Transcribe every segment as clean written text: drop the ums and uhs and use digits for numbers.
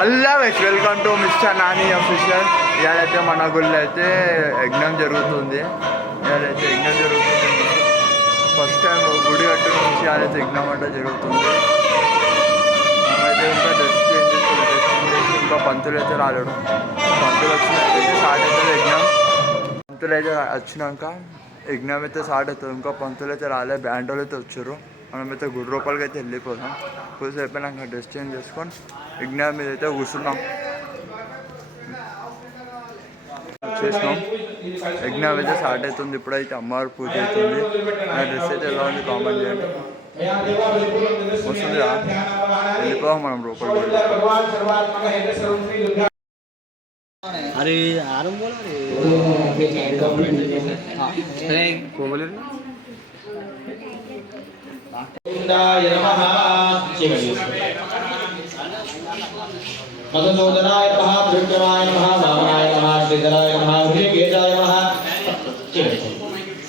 Hello guys, welcome to mister Nani official. ఇవాళైతే మన గుళ్ళో అయితే యజ్ఞం జరుగుతుంది. ఫస్ట్ టైం గుడి కట్టిన నుంచి ఇవాళైతే యజ్ఞం అంటే జరుగుతుంది. మేమైతే ఇంకా డ్రెస్ చేంజ్ చేసి ఇంకా పంతులు అయితే రాలేడు. పంతులు వచ్చినాకైతే స్టార్ట్ అవుతుంది యజ్ఞం. పంతులు అయితే వచ్చినాక యజ్ఞం అయితే స్టార్ట్ అవుతుంది. ఇంకా పంతులు అయితే రాలే, బ్యాండ్ వాళ్ళు అయితే వచ్చారు. మనమైతే గుడి రూపాయలకి అయితే వెళ్ళిపోదాం. కూర్చొని అయిపోయినాక డ్రెస్ చేంజ్ చేసుకొని యజ్ఞం మీద అయితే కూర్చున్నాం. వచ్చేసినాం. యజ్ఞం అయితే స్టార్ట్ అవుతుంది. ఇప్పుడైతే అమ్మవారి పూజ అవుతుంది. నా డ్రెస్ అయితే ఎలా ఉంది కామెంట్ చేయండి. వస్తుందిగా, వెళ్ళిపోదాం మనం రూపాయలు. अरे आराम बोला रे कोबले गोविंदाय नमः मधुसूदनाय नमः त्रिविक्रमाय नमः वामनाय नमः श्रीधराय नमः ऋषिकेशाय नमः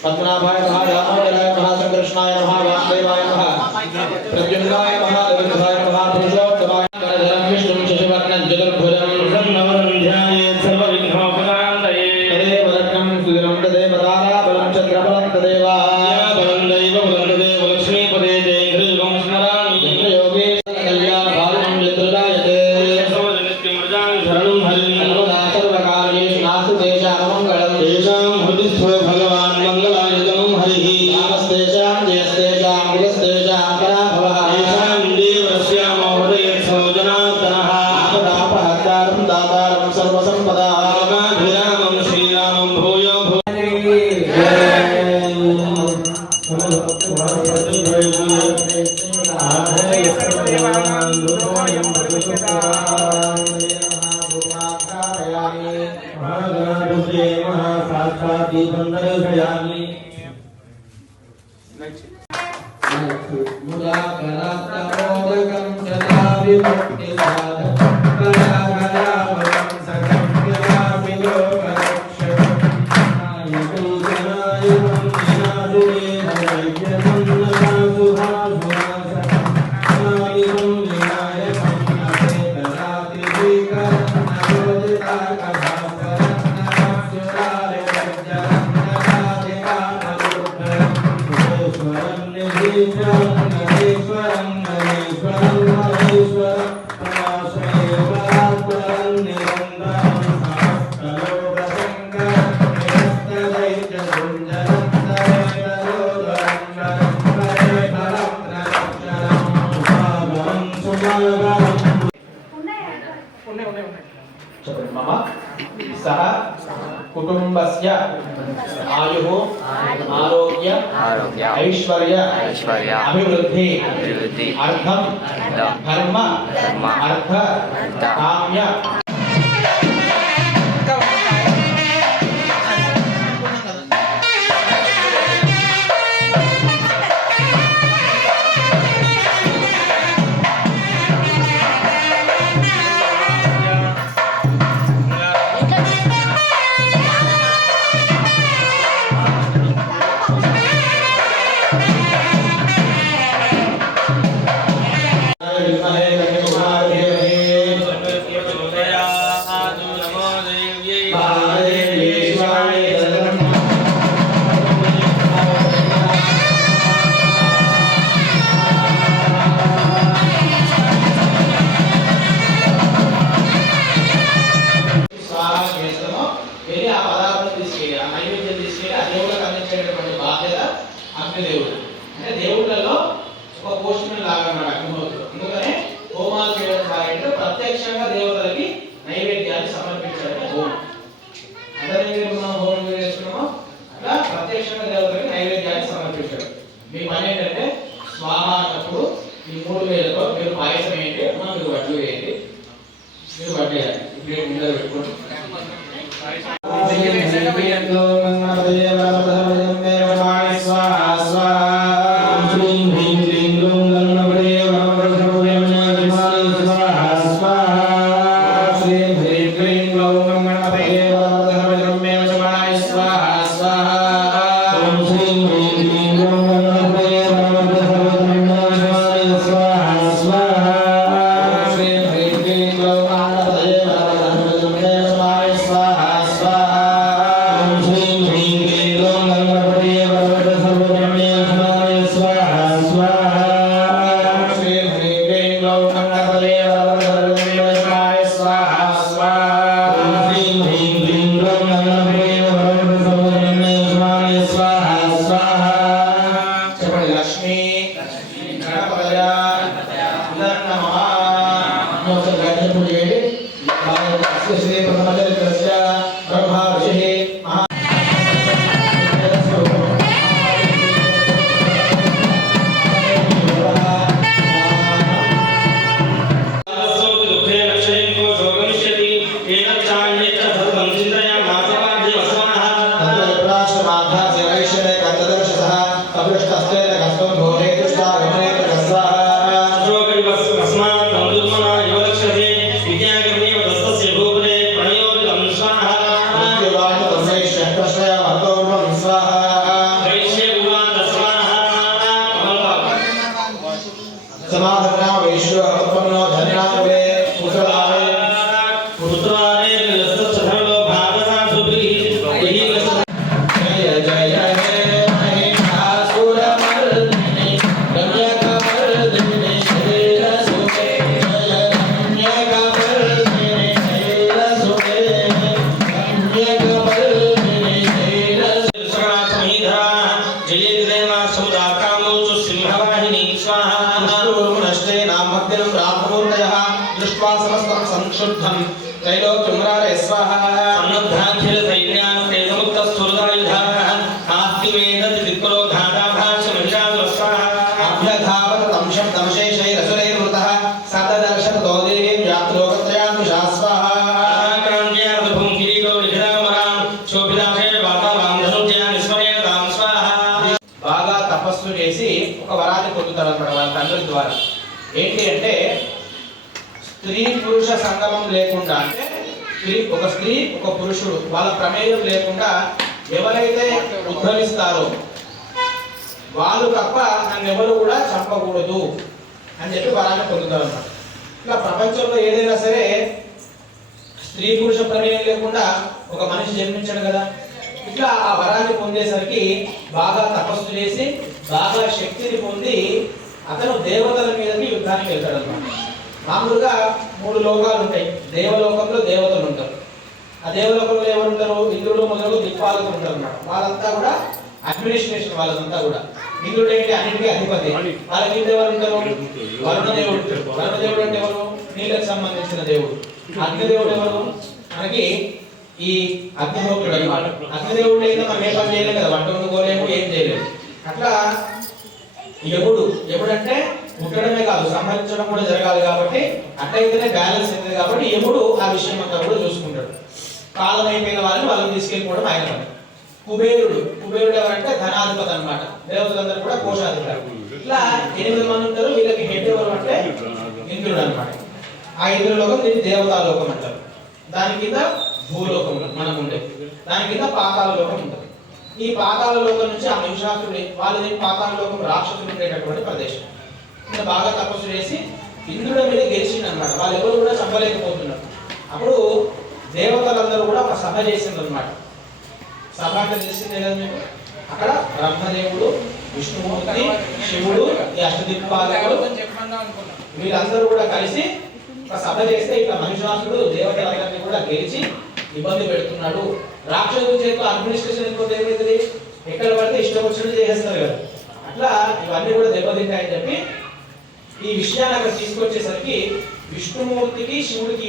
पद्मनाभाय नमः दामोदराय नमः संकृष्णाय नमः वासुदेवाय नमः प्रद्युम्नाय नमः गोविंदाय नमः पुरुषोत्तमाय नमः विष्णुं शशिवर्णं चतुर्भुजं कुटुंबस्य आयुः आरोग्य ऐश्वर्य अभिवृद्धि अर्थम धर्म अर्थ काम्य దేవుడు అంటే దేవుళ్ళలో ఒక పోస్ట్మెన్ లాగా అన్నమాట అగ్నిహోత్రుడు. అందుకనే హోమాలు చేయడం ద్వారా ప్రత్యక్షంగా దేవతలకి నైవేద్యాన్ని సమర్పించడమే హోమం. అదే మనం హోమం చేస్తున్నామో అట్లా ప్రత్యక్షంగా దేవతలకి నైవేద్యాన్ని సమర్పించడం. మీ పని ఏంటంటే స్వాహ అన్నప్పుడు ఈ 3 వేలతో మీరు పాయసం ఏంటి మనం మీరు వడ్లు వేయండి, మీరు వడ్డేయాలి. ఇప్పుడు ముందర పెట్టుకోండి. Hello. అమ్మవారి గాయత్రి పూజ చేయండి. శ్రీ బ్రహ్మచర్య బ్రహ్మ ఋషి మహా संशुद्धं त्रैलोक्यमुरारे स्वाहा अन्नधान्य सैन्यास्ते समुक्त स्थूलदायुधाः आस्तिवेद दिक्कुलो घाटाभाष महिषासुर स्वाहा अभ्यधावत तंशं तमशेषैरसुरैर्वृतः सतदर्शत दोदेवीं व्याप्तलोकत्रयां शास्वाहा क्रान्त्यार्धभुं किरीटो निधिरामरां शोभिताशेष वातावां धनुज्ञा निस्मरेण तां स्वाहा బాగా తపస్సు చేసి ఒక వరాన్ని పొందుతారన్నమాట వాళ్ళ తండ్రి ద్వారా. ఏంటి అంటే స్త్రీ పురుష సంగమం లేకుండా, అంటే ఒక స్త్రీ ఒక పురుషుడు వాళ్ళ ప్రమేయం లేకుండా ఎవరైతే ఉద్భవిస్తారో వాళ్ళు తప్ప నన్ను ఎవరు కూడా చంపకూడదు అని చెప్పి వరాన్ని పొందుతారు అన్నమాట. ఇలా ప్రపంచంలో ఏదైనా సరే స్త్రీ పురుష ప్రమేయం లేకుండా ఒక మనిషి జన్మించాడు కదా. ఇట్లా ఆ వరాన్ని పొందేసరికి బాగా తపస్సు చేసి బాగా శక్తిని పొంది అతను దేవతల మీదకి యుద్ధానికి వెళ్తాడు అన్నమాట. మామూలుగా 3 లోకాలు ఉంటాయి. దేవలోకంలో దేవతలు ఉంటారు. ఆ దేవలోకంలో ఎవరు ఉంటారు? ఇంద్రుడు మొదలు దిక్పాలకులు ఉంటారు అన్నమాట. వాళ్ళంతా కూడా అడ్మినిస్ట్రేషన్, వాళ్ళంతా కూడా. ఇంద్రుడు ఏంటి? అన్నిటికీ అధిపతి. వాళ్ళకి ఎవరు ఉంటారు? వరుణదేవుడు. వరుణదేవుడు అంటే ఎవరు? నీళ్ళకి సంబంధించిన దేవుడు. అగ్నిదేవుడు ఎవరు? మనకి ఈ అగ్నిహోత్రుడు అన్నమాట. అగ్నిదేవుడు అయితే మనం ఏ పని చేయలేము కదా, వంట వండుకోలేము, ఏం చేయలేము. అట్లా ఎప్పుడంటే పుట్టడమే కాదు సంహరించడం కూడా జరగాలి కాబట్టి అట్లయితేనే బ్యాలెన్స్ అవుతుంది కాబట్టి యముడు ఆ విషయం అంతా కూడా చూసుకుంటాడు. కాలం అయిపోయిన వాళ్ళని తీసుకెళ్ళిపోవడం ఆయన పని. కుబేరుడు ఎవరంటే ధనాధిపతి అన్నమాట. దేవతలందరూ కూడా కోశాధిపతి. ఇట్లా 8 మంది ఉంటారు. వీళ్ళకి హెడ్ ఎవరు అంటే ఇంద్రుడు అన్నమాట. ఆ ఇంద్రలోకం దీన్ని దేవతాలోకం అంటారు. దాని కింద భూలోకం మనం ఉండే, దాని కింద పాతాళ లోకం ఉంటుంది. ఈ పాతాళ లోకం నుంచి ఆ మహిషాసురుడు వాళ్ళది పాతాళ లోకం రాక్షసులు ఉండేటటువంటి ప్రదేశం. ఇంకా బాగా తపస్సు చేసి ఇంద్రుడి మీద గెలిచింది అన్నమాట. వాళ్ళు ఎవరు కూడా చంపలేకపోతున్నారు. అప్పుడు దేవతలందరూ కూడా ఒక సభ చేసింది అన్నమాట. సభ అంటే తెలిసిందే కదా మీకు. అక్కడ బ్రహ్మదేవుడు, విష్ణుమూర్తి, శివుడు, ఈ అష్టదిక్పాలకులు వీళ్ళందరూ కూడా కలిసి ఒక సభ చేస్తే ఇట్లా మహిషాసురుడు దేవతలందరినీ కూడా గెలిచి ఇబ్బంది పెడుతున్నాడు. రాక్షసుల చేతిలో అడ్మినిస్ట్రేషన్ అయిపోతే ఏమవుతుంది? ఎక్కడ పడితే ఇష్టం వచ్చినట్టు చేసేస్తారు కదా. అట్లా ఇవన్నీ కూడా దెబ్బతింటాయని చెప్పి ఈ విషయాన్ని అక్కడ తీసుకొచ్చేసరికి విష్ణుమూర్తికి శివుడికి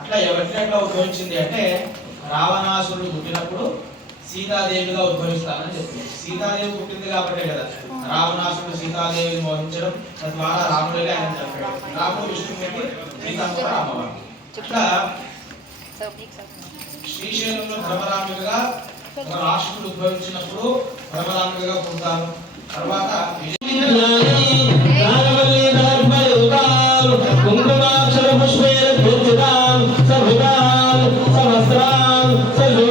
అట్లా ఎవరినట్లా ఉద్భవించింది అంటే రావణాసురుడు పుట్టినప్పుడు సీతాదేవిగా ఉద్భవిస్తానని చెప్తుంది. సీతాదేవి పుట్టింది కాబట్టి కదా రావణాసురుడు సీతాదేవిని మోహించడం, తద్వారా రాముడిగా ఆయన చంపాడు. రాముడు విష్ణుమూర్తి, సీతమ్మ రామవారు. అట్లా శ్రీశైలంలో ధర్మరాముడిగా ఒక రాష్ట్రుడు ఉద్భవించినప్పుడు ధర్మరాముడిగా పుడతారు. తర్వాత కుంకుమాక్షర పుష్పేర सहस्रांश